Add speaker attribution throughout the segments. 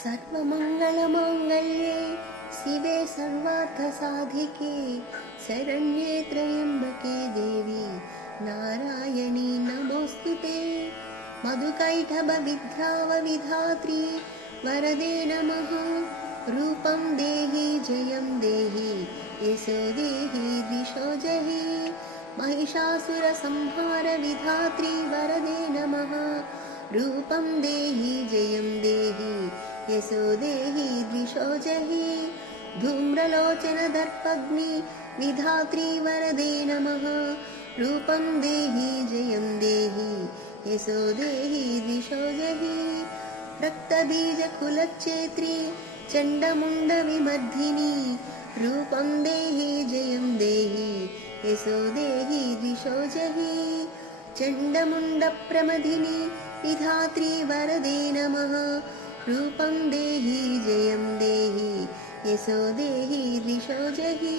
Speaker 1: सर्वमङ्गलमाङ्गल्ये शिवे सर्वार्थसाधिके शरण्ये त्र्यम्बके देवी नारायणी नमोऽस्तु ते मधुकैटभविभ्रावविधात्री वरदे नमः रूपं देहि जयं देहि यशो देहि दिशो जहि महिषासुरसंहारविधात्री वरदे नमः रूपं देहि जयं देहि यशो देहि द्विषो जहि धूम्रलोचनदर्पग्नि विधात्री वरदे नमः। रूपं देहि जयं देहि यशो देहि दिशो जहि रक्तबीजकुलच्छेत्री चण्डमुण्डविमर्धिनी रूपं देहि जयं देहि यशो देहि दिशो जहि विधात्री वरदे नमः रूपं देहि, जयं देहि यशो देहि दिशो जहि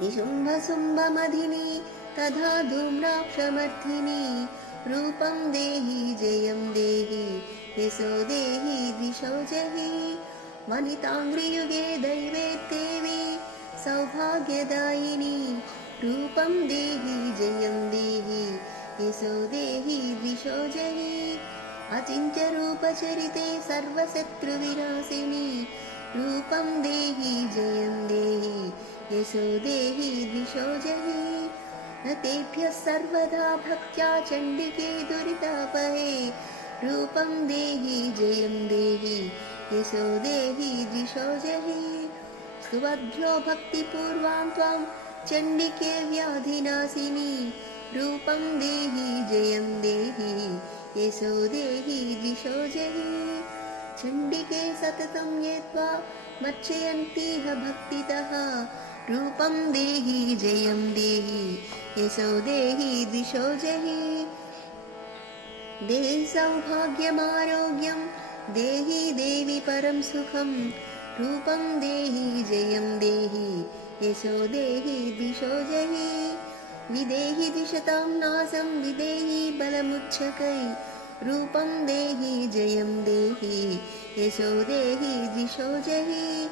Speaker 1: निशुम्भसुम्भमधिनी तथा धूम्राक्षमर्थिनी, रूपं देहि, जयं देहि यशो देहि दिशो जहि वनिताङ्घ्रियुगे दैवे देवी, सौभाग्यदायिनी, रूपं देहि, जयं देहि यशो देहि दिशो जहि अचिन्त्यरूपचरिते सर्वशत्रुविनाशिनी। रूपं देहि, जयं देहि यशो देहि दिशो जहि न तेभ्यः सर्वदा भक्त्या चण्डिके दुरितापहे। रूपं देहि, जयं देहि यशो देहि दिशो जहि सुवभ्यो भक्तिपूर्वां त्वां चण्डिके व्याधिनाशिनी। रूपं देहि, जयं देहि यशो देहि दिशो जहि चण्डिके सततं ये त्वा मर्चयन्तीह भक्तितः। रूपं देहि, जयं देहि यशो देहि दिशो जहि देहि सौभाग्यमारोग्यं, देहि देवि परं सुखं। रूपं देहि, जयं देहि यशो देहि दिशो जहि विदेहि दिशतां नासं विदेहि बलमुच्छकै। रूपं देहि जयं देहि यशो देहि दिशो जहि।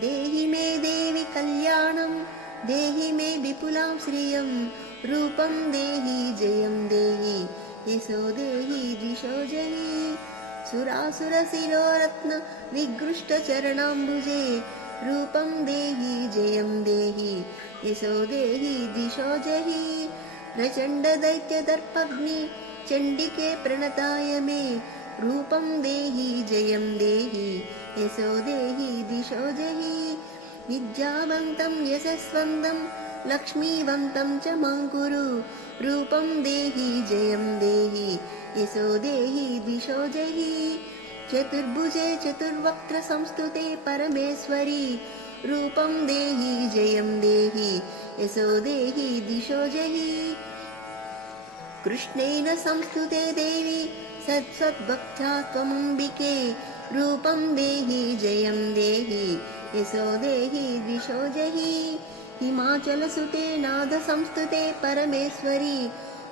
Speaker 1: देहि मे देवि कल्याणं देहि मे विपुलां श्रियं। रूपं देहि जयं देहि यशो देहि दिशो जहि। सुरासुरशिरोरत्न निगृष्टचरणाम्बुजे रूपं देहि जयं देहि यशो देहि दिशो जहि। प्रचण्डदैत्यदर्पग्नि चण्डिके प्रणताय मे। रूपं देहि जयं देहि यशो देहि दिशो जहि। विद्यावन्तं यशस्वन्तं लक्ष्मीवन्तं च मां कुरु। रूपं देहि जयं देहि यशो देहि दिशो जहि चतुर्भुजे चतुर्वक्त्रसंस्तुते परमेश्वरी रूपं देहि जयं देहि यशो देहि दिशो जहि कृष्णेन संस्तुते देवी सत्सद्भक्ता त्वमम्बिके रूपं देहि जयं देहि यशो देहि दिशो जहि हिमाचलसुते नादसंस्तुते परमेश्वरी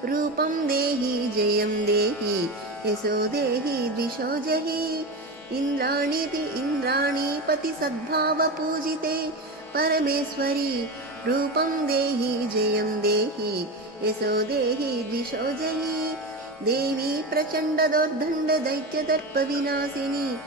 Speaker 1: रूपं देहि जयं देहि यशो देहि दिशो जहि। इन्द्राणीति इन्द्राणीपतिसद्भावपूजिते परमेश्वरी रूपं देहि जयं देहि। यशो देहि दिशो जहि। देवी प्रचण्डदोर्दण्डदैत्यदर्पविनाशिनी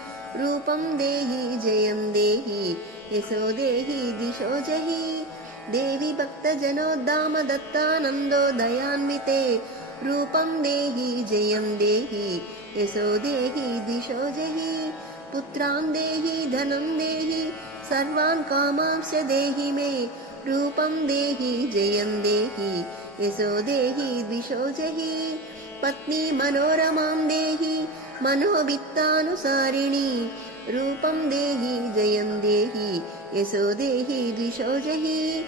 Speaker 1: रूपं देहि जयं देहि। यशो देहि दिशो जहि। देवि भक्तजनोद्दामदत्तानन्दोदयान्विते रूपं देहि, जयं देहि, यशो देहि, दिशो जहि, पुत्रां देहि, धनं देहि, सर्वान् कामांश्च देहि मे, रूपं देहि, जयं देहि, यशो देहि, दिशो जहि, पत्नी मनोरमां देहि, मनोवित्तानुसारिणी, रूपं देहि, जयं देहि, यशो देहि, दिशो जहि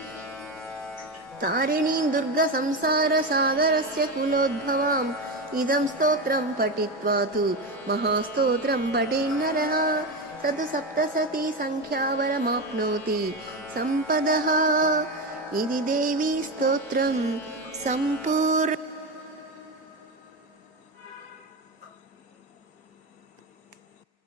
Speaker 1: तारिणीं दुर्गसंसारसागरस्य कुलोद्भवाम् इदं स्तोत्रं पठित्वा तु महास्तोत्रं पठेन्नरः स तु सप्तसती सङ्ख्यावरमाप्नोति सम्पदः इति देवी स्तोत्रं सम्पूर्ण